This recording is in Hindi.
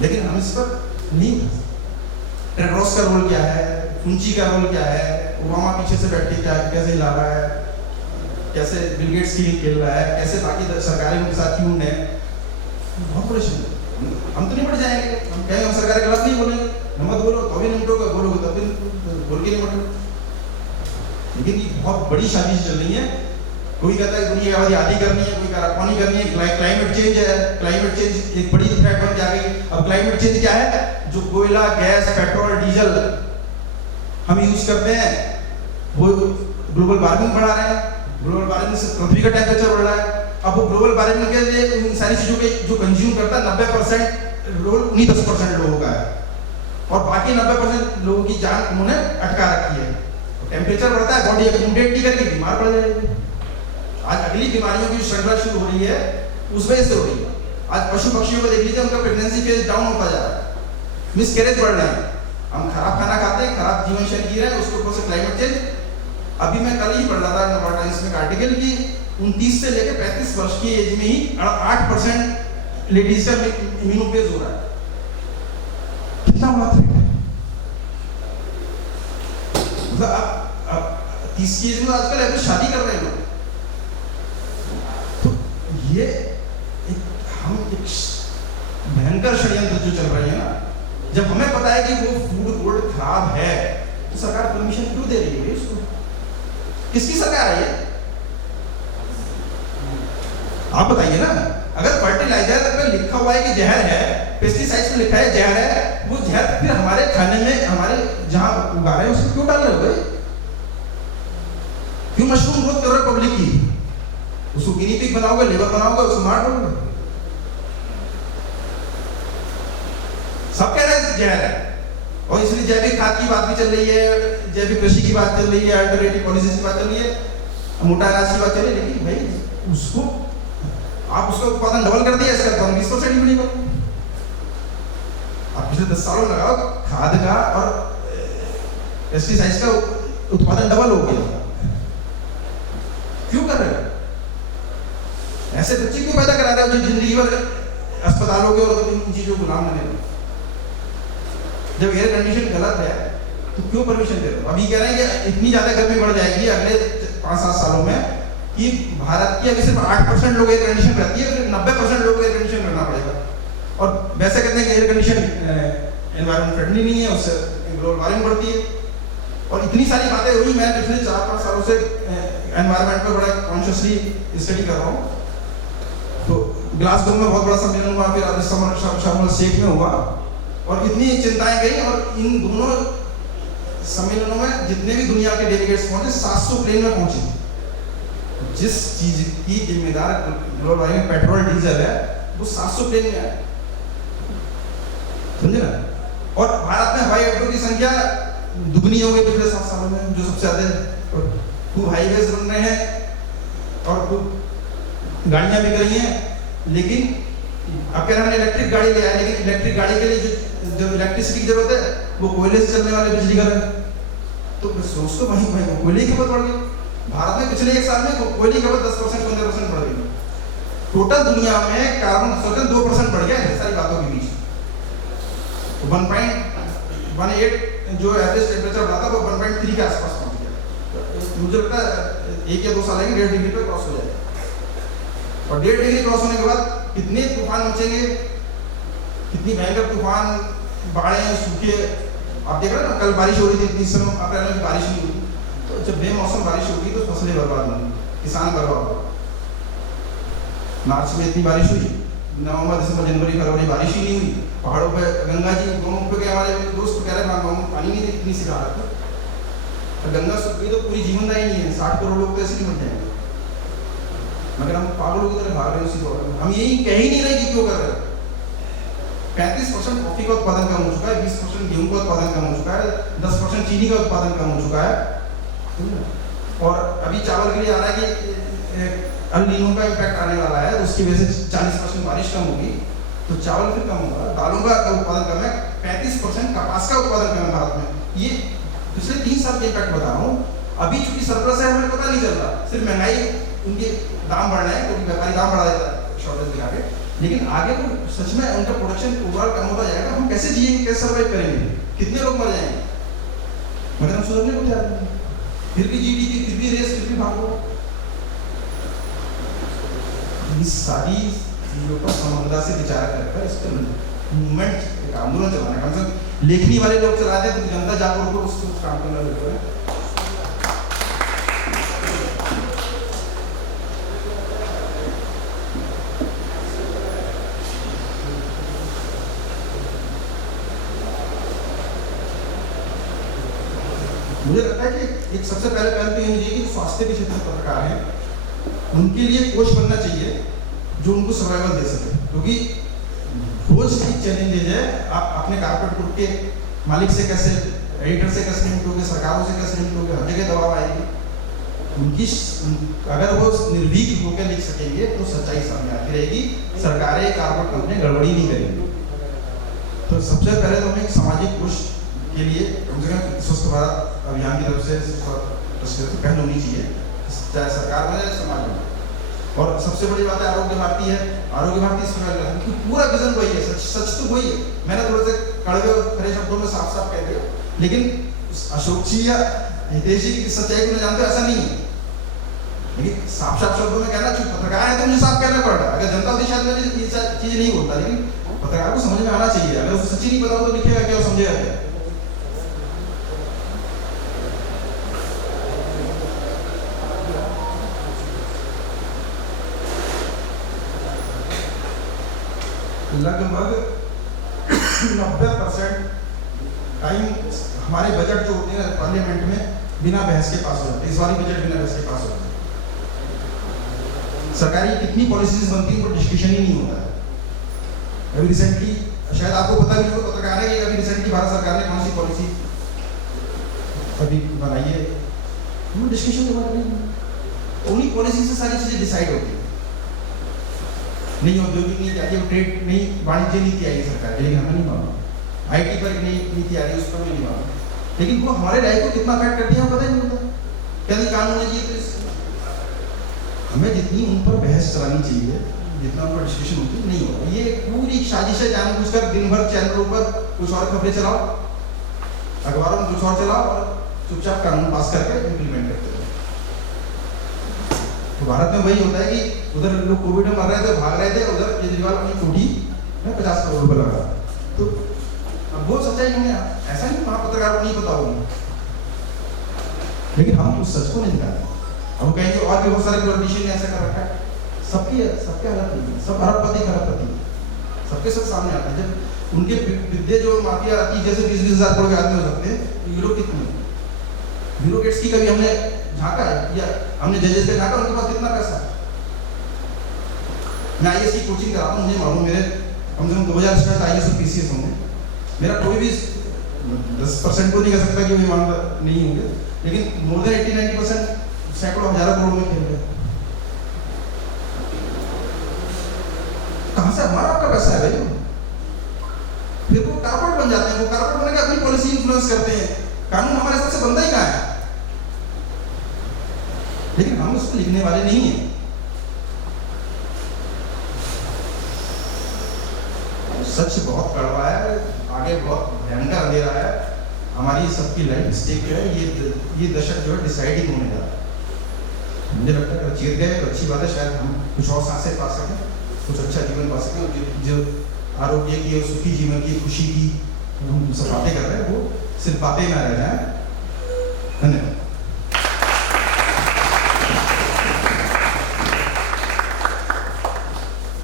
लेकिन हम इस पर नहीं उतर सकते। टेड्रोस का रोल क्या है, फुंची का रोल क्या है, ओबामा पीछे से बैठ के क्या कैसे हिला रहा है, कैसे बिल गेट्स की खेल रहा है, कैसे बाकी सरकारें उनके साथ क्यों है, बहुत परेशान है। हम तो नहीं बढ़ जाएंगे, हम कहेंगे हम सरकार के खिलाफ नहीं बोलेंगे, मत बोलो तो भी नहीं उठोगे, बोलोगे तब भी बोल के नहीं उठोगे। लेकिन ये बहुत बड़ी साजिश चल रही है। कोई कहता है दुनिया आबादी आधी करनी है, कोई कह रहा पानी करनी है, क्लाइमेट चेंज है, क्लाइमेट चेंज एक बड़ी थ्रेट बन के आ गई। अब क्लाइमेट चेंज क्या है, जो कोयला, गैस, पेट्रोल, डीजल हम यूज करते हैं वो ग्लोबल वार्मिंग बढ़ा रहे हैं। ग्लोबल वार्मिंग से पृथ्वी का टेम्परेचर बढ़ रहा है। अब वो ग्लोबल वार्मिंग के लिए इन सारी चीजों के जो कंज्यूम करता है 90% रोल उन्हीं 10% लोगों का है, और बाकी 90% लोगों की जान उन्होंने अटका रखी है। टेम्परेचर बढ़ता है, बॉडी इम्यूनिटी नहीं करेगी, बीमार पड़ जाएगी। आज अगली बीमारियों की श्रृंखला शुरू हो रही है, उस वजह से हो रही है। आज पशु पक्षियों को देख लीजिए, उनका प्रेगनेंसी फेज डाउन होता जा रहा है, मिसकैरेज बढ़ रहे हैं। हम खराब खाना खाते हैं, खराब जीवन शैली जी रहे हैं, उसके ऊपर से क्लाइमेट चेंज। अभी मैं कल ही पढ़ रहा था नंबर टाइम्स में आर्टिकल की 29 से लेकर 35 वर्ष की एज में ही 8% लेडीज का इम्यूनोपेज हो रहा है। कितना बड़ा थ्रेट है। मतलब अब 30 की एज में आजकल ऐसे शादी कर रहे हैं लोग। तो ये हम एक भयंकर षड्यंत्र जो चल रहे हैं ना, जब हमें पता है कि वो फूड कोड खराब है, तो सरकार परमिशन क्यों दे रही है इसको? किसकी सरकार है ये? आप बताइए ना। अगर फर्टिलाइजर पे लिखा हुआ है कि जहर है, पेस्टिसाइड्स पे लिखा है जहर है, वो जहर फिर हमारे खाने में, हमारे जहां उगा रहे हैं उसको क्यों डाल रहे हो भाई? क्यों मशरूम ग्रोथ कर रहे हो पब्लिक की? उसको गिनी पिग बनाओगे, लेबर बनाओगे, उसको मार दोगे। सब कह रहे हैं जहर है, और इसलिए जैविक खाद की बात भी चल रही है, जैविक कृषि की बात चल रही है, अल्टरनेटिव पॉलिसीज की बात चल रही है, मोटा अनाज की बात चल रही है। लेकिन भाई उसको आप उसका उत्पादन डबल कर दिया, इसका 20% ही बनेगा। आप पिछले 10 सालों में लगाओ, खाद का और पेस्टिसाइड्स का उत्पादन डबल हो गया। क्यों कर रहे हो? ऐसे बच्चे क्यों पैदा करा रहे हो जो जिंदगी भर अस्पतालों के और इन चीजों को गुलाम बने? जब एयर कंडीशन गलत है तो क्यों परमिशन दे रहे हो? अभी कह रहे हैं कि इतनी ज्यादा गर्मी बढ़ जाएगी अगले 5-7 सालों में कि भारत की अभी सिर्फ 8% लोग एयर कंडीशन रहती है, फिर 90% लोग एयर कंडीशन करना पड़ेगा। और वैसे कहते हैं कि एयर कंडीशन एनवायरमेंट फ्रेंडली नहीं है, उससे ग्लोबल वार्मिंग बढ़ती है। और इतनी सारी बातें हुई। मैं पिछले 4-5 सालों से एनवायरमेंट पर बड़ा कॉन्शियसली स्टडी कर रहा हूँ। तो ग्लासगो में बहुत बड़ा सम्मेलन हुआ, फिर शार्म एल शेख में हुआ, और इतनी चिंताएं गई। और इन दोनों सम्मेलनों में जितने भी दुनिया के डेलीगेट्स पहुंचे, 700 प्लेन में पहुंचे। जिस चीज की जिम्मेदार ग्लोबल वार्मिंग पेट्रोल डीजल है, वो 700 प्लेन में आए, समझे ना। और भारत में हवाई अड्डों की संख्या दुगनी हो गई पिछले 7 सालों में, जो सबसे ज्यादा। खूब हाईवेज बन रहे हैं और खूब गाड़ियां बिक रही हैं। लेकिन अब कह रहे हैं इलेक्ट्रिक गाड़ी ले आए, लेकिन इलेक्ट्रिक गाड़ी के लिए जो इलेक्ट्रिसिटी की जरूरत है वो कोयले से चलने वाले बिजली घर है। तो सोच तो वहीं कोयले की खपत बढ़ गई। भारत में पिछले 1 साल में कोयले की खपत 10%-15% बढ़ गई। टोटल दुनिया में कार्बन उत्सर्जन 2% बढ़ गया है सारी बातों के बीच। 1.18 जो एवरेज टेम्परेचर बढ़ा था वो 1.3 के आसपास पहुंच गया। मुझे लगता है 1 या 2 साल लगेंगे 1.5 डिग्री पे क्रॉस हो जाएगा। और 1.5 डिग्री क्रॉस होने के बाद कितने तूफान मचेंगे, कितनी भयंकर तूफान, बाढ़ें, सूखे। आप देख रहे हैं ना, कल बारिश हो रही थी, 30 अप्रैल में बारिश नहीं हुई। तो जब बेमौसम बारिश होगी तो फसलें बर्बाद होंगी, किसान बर्बाद होगा। मार्च में इतनी बारिश हुई, नवंबर, दिसंबर, जनवरी, फरवरी बारिश ही नहीं हुई। पहाड़ों पे गंगा जी गाँव पे गए, हमारे दोस्त कह रहे हैं गाँव में पानी नहीं थी, इतनी सी राहत है। और गंगा सूख गई तो पूरी जीवनदायी नहीं है, 60 करोड़ लोग तो ऐसे ही मर जाएंगे। मगर हम पागलों की तरह भाग रहे हैं उसी प्रॉब्लम में। हम यही कह ही नहीं रहे कि क्यों कर रहे हैं। 35% कॉफी का उत्पादन कम हो चुका है, 20% गेहूं का उत्पादन कम हो चुका है, 10% चीनी का उत्पादन कम हो चुका है। और अभी चावल के लिए आ रहा है कि अल नीनो का इम्पैक्ट आने वाला है, उसकी वजह से 40% बारिश कम होगी, तो चावल फिर कम होगा। दालों का उत्पादन कम है, 35% कपास का उत्पादन कम है भारत में। ये पिछले 3 साल के इम्पैक्ट बता रहा हूँ। अभी चूंकि सरप्लस है, हमें पता नहीं चल रहा, सिर्फ महंगाई, उनके दाम बढ़ रहे हैं क्योंकि व्यापारी दाम बढ़ा देता है शॉर्टेज दिखा के। लेकिन आगे तो सच में उनका प्रोडक्शन ओवरऑल कम होता जाएगा, हम कैसे जिएंगे, कैसे सर्वाइव करेंगे, कितने लोग मर जाएंगे, मगर हम सुधरने को तैयार नहीं, फिर भी जीडीपी, फिर भी रेस, फिर भी भागो। इस सारी चीजों पर समझदारी से विचार कर इस पर मूवमेंट आंदोलन चलाना, कम से कम लेखनी वाले लोग चलाते हैं, तो जनता जागरूक हो उसको काम करना जरूरी है। मुझे लगता है कि एक सबसे पहले तो ये मुझे कि स्वास्थ्य के क्षेत्र में पत्रकार हैं, उनके लिए कोच बनना चाहिए जो उनको सर्वाइवल दे सके, क्योंकि रोज की चैलेंजेज है। आप अपने कारपेट ग्रुप के मालिक से कैसे, एडिटर से कैसे निपटोगे, सरकारों से कैसे निपटोगे, हर जगह दबाव आएगी। उनकी अगर वो निर्भीक होकर लिख सकेंगे तो सच्चाई सामने आती रहेगी, सरकारें, कारपेट कंपनी गड़बड़ी नहीं करेंगी। तो सबसे पहले तो हमें एक सामाजिक कोष के लिए कम से कम स्वस्थ भारत अभियान की तरफ से पहल होनी चाहिए, चाहे सरकार में समाज में। और सबसे बड़ी बात है आरोग्य भारती है, आरोग्य भारती इसमें पूरा विजन वही है, सच तो वही है। मैंने थोड़े से कड़वे और खरे शब्दों में साफ साफ कह दिया, लेकिन अशोक जी या हितेश जी की सच्चाई को जानते ऐसा नहीं है, लेकिन साफ साफ शब्दों में कहना, पत्रकार है तो मुझे साफ कहना पड़ रहा है। अगर जनता होती शायद मैं ये चीज नहीं बोलता, लेकिन पत्रकार को समझ में आना चाहिए। अगर उसे सच्ची नहीं पता हो तो लिखेगा क्या, समझेगा क्या। लगभग 90% टाइम हमारे बजट जो होते हैं पार्लियामेंट में बिना बहस के पास हो जाते हैं। इस बार बजट बिना बहस के पास हो जाते हैं। सरकारी कितनी पॉलिसीज बनती हैं वो डिस्कशन ही नहीं होता है। अभी रिसेंटली शायद आपको पता भी नहीं, पत्रकार है कि अभी रिसेंटली भारत सरकार ने कौन सी पॉलिसी अभी बनाई है, वो डिस्कशन तो नहीं, उन्हीं पॉलिसी से सारी चीजें डिसाइड होती है। नहीं औद्योगिक नीति आई है, ट्रेड नहीं, वाणिज्य नीति आई है सरकार, लेकिन हमें नहीं मालूम। आई टी पर नई नीति आ रही है, उस पर नहीं मालूम, लेकिन वो हमारे लाइफ को कितना अफेक्ट करती है पता ही नहीं होता। क्या नहीं कानून है जी, तो हमें जितनी उन पर बहस चलानी चाहिए, जितना उन पर डिस्कशन होती नहीं होगा। ये पूरी साजिश है, जानबूझकर दिन भर चैनलों पर कुछ और खबरें चलाओ, अखबारों में कुछ और चलाओ और चुपचाप कानून पास करके इम्प्लीमेंट करते हो। तो भारत में वही होता है कि उधर लोग कोविड में मर रहे थे, भाग रहे थे, उधर केजरीवाल अपनी कोठी में 50 करोड़ रुपए लगा। तो अब वो सच्चाई हमें ऐसा नहीं महापत्रकार को नहीं पता होगी, लेकिन हम उस सच को नहीं दिखाते। हम कहेंगे और भी बहुत सारे पॉलिटिशियन ने ऐसा कर रखा है, सबके हालत नहीं है, सब अरबपति खरबपति, सबके सब सामने आते हैं। जब उनके विद्या जो माफिया आती, जैसे 20-20 हजार करोड़ के आदमी हो सकते हैं, यूरो कितने, यूरो गेट्स की कभी हमने झांका है या हमने जजेस पे झांका, उनके पास कितना पैसा है। मैं आईएएस की कोचिंग कराता हूँ, मुझे मालूम मेरे कम से कम 2000 स्टूडेंट आईएएस और पीसीएस होंगे। मेरा कोई भी 10% को नहीं कह सकता कि वो ईमानदार नहीं होंगे, लेकिन मोर देन 80-90% सैकड़ों हजारों करोड़ में खेल रहे। कहां से हमारा आपका पैसा है भाई? फिर वो कारपोरेट बन जाते हैं, वो कारपोरेट बन के अपनी पॉलिसी इन्फ्लुएंस करते हैं। कानून हमारे हिसाब से बनता ही कहाँ है, लेकिन हम उसको लिखने वाले नहीं हैं। सच बहुत कड़वा है, आगे बहुत भयंकर अंधेरा है। हमारी सबकी लाइफ स्टेक जो है, ये दशक जो है डिसाइड ही होने जा रहा है। मुझे लगता है अगर जीत गए तो अच्छी बात है, शायद हम कुछ और सांसें पा सकें, कुछ अच्छा जीवन पा सकें। जो आरोग्य की और सुखी जीवन की, खुशी की हम सब बातें कर रहे हैं, वो सिर्फ बातें ना रह जाए। धन्यवाद।